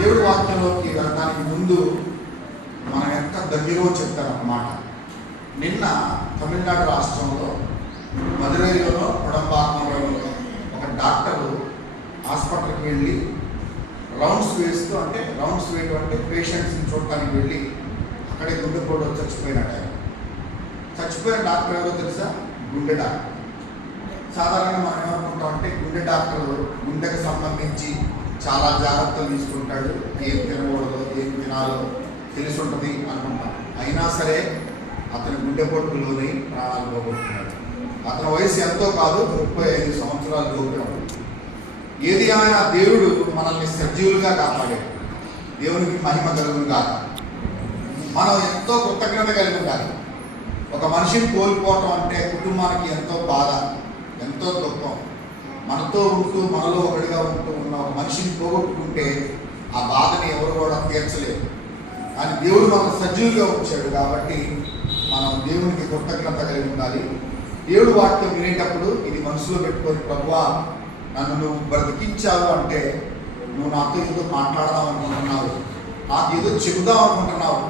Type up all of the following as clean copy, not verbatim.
దేవుడి వాక్యంలోకి వెళ్ళడానికి ముందు మనం ఎంత దగ్గరో చెప్తారన్నమాట. నిన్న తమిళనాడు రాష్ట్రంలో మదురైలోనో కొడంబాకంలోనో ఒక డాక్టరు హాస్పిటల్కి వెళ్ళి రౌండ్స్ వేయటం అంటే పేషెంట్స్ని చూడటానికి వెళ్ళి అక్కడే గుండెపోటు చచ్చిపోయినాడు. ఆయన చచ్చిపోయిన డాక్టర్ ఎవరో తెలుసా? గుండె డాక్టర్. సాధారణంగా మనం ఏమనుకుంటామంటే గుండె డాక్టర్ గుండెకు సంబంధించి చాలా జాగ్రత్తలు తీసుకుంటాడు, ఏం తినకూడదు ఏం తినాలో తెలిసి ఉంటుంది అనుకుంటాం. అయినా సరే అతని గుండెపోటుకు లోని ప్రాణాలు పోగొట్టుకున్నాడు. అతని వయసు ఎంతో కాదు, 35 సంవత్సరాల లోపే. ఏది అయినా దేవుడు మనల్ని సజీవులుగా కాపాడాడు. దేవునికి మహిమ కలుగును కాక. మనం ఎంతో కృతజ్ఞత కలిగి ఉండాలి. ఒక మనిషిని కోల్పోవటం అంటే కుటుంబానికి ఎంతో బాధ, ఎంతో దుఃఖం. మనతో ఉంటూ మనలో ఒకటిగా ఉంటూ ఉన్న ఒక మనిషిని పోగొట్టుకుంటే ఆ బాధని ఎవరు కూడా తీర్చలేరు. కానీ దేవుడు మనకు సజీవుగా ఉంచాడు కాబట్టి మనం దేవునికి కృతజ్ఞత కలిగి ఉండాలి. దేవుడు వాక్యం వినేటప్పుడు ఇది మనసులో పెట్టుకొని, ప్రభువా నన్ను నువ్వు బ్రతికించావు అంటే నువ్వు నాతో ఏదో మాట్లాడదాం అనుకుంటున్నావు, నాకు ఏదో చెబుదాం అనుకుంటున్నావు,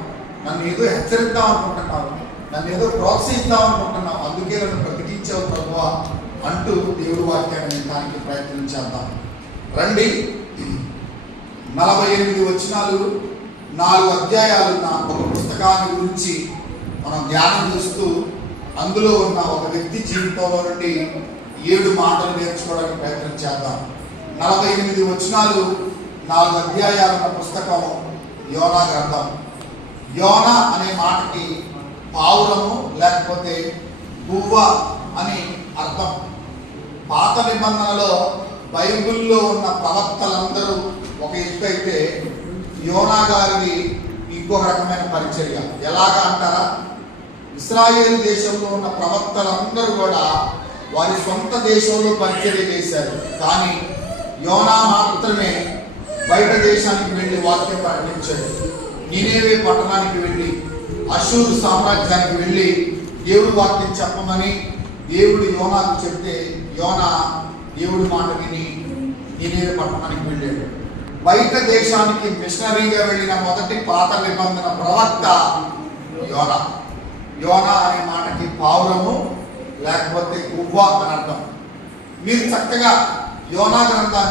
నన్ను ఏదో హెచ్చరిద్దాం అనుకుంటున్నావు, నన్ను ఏదో ప్రోత్సహిద్దాం అనుకుంటున్నావు, అందుకే నన్ను బ్రతికించావు ప్రభువా అంటూ దేవుడి వాక్యాన్ని వినడానికి ప్రయత్నం చేద్దాం. రండి. 48 వచనాలు, 4 అధ్యాయాలున్న ఒక పుస్తకాన్ని గురించి మనం ధ్యానం చేస్తూ అందులో ఉన్న ఒక వ్యక్తి జీవితంలో నుండి 7 మాటలు నేర్చుకోవడానికి ప్రయత్నం చేద్దాం. 48 వచనాలు, 4 అధ్యాయాలున్న పుస్తకం యోనా గ్రంథం. యోనా అనే మాటకి పావురము లేకపోతే గువ్వ అని అర్థం. పాత నిబంధనలో బైబిల్లో ఉన్న ప్రవక్తలందరూ ఒక ఎత్తు అయితే యోనా గారిది ఇంకొక రకమైన పరిచర్య. ఎలాగా అంటారా? ఇశ్రాయేలు దేశంలో ఉన్న ప్రవక్తలందరూ కూడా వారి సొంత దేశంలో పరిచర్య చేశారు. కానీ యోనా మాత్రమే బయట దేశానికి వెళ్ళి వాక్యం ప్రకటించాడు. నినేవే పట్టణానికి వెళ్ళి అషూరు సామ్రాజ్యానికి వెళ్ళి దేవుడి వాక్యం చెప్పమని దేవుడు యోనాకు చెప్తే యోనా దేవుడి మాట విని నినేవే పట్టణానికి వెళ్ళాడు. బయట దేశానికి మిషనరీగా వెళ్ళిన మొదటి పాత నిబంధన ప్రవక్త యోనా. యోనా అనే మాటకి పావురము లేకపోతే గువ్వ అని అర్థం. మీరు చక్కగా యోనా గ్రంథాన్ని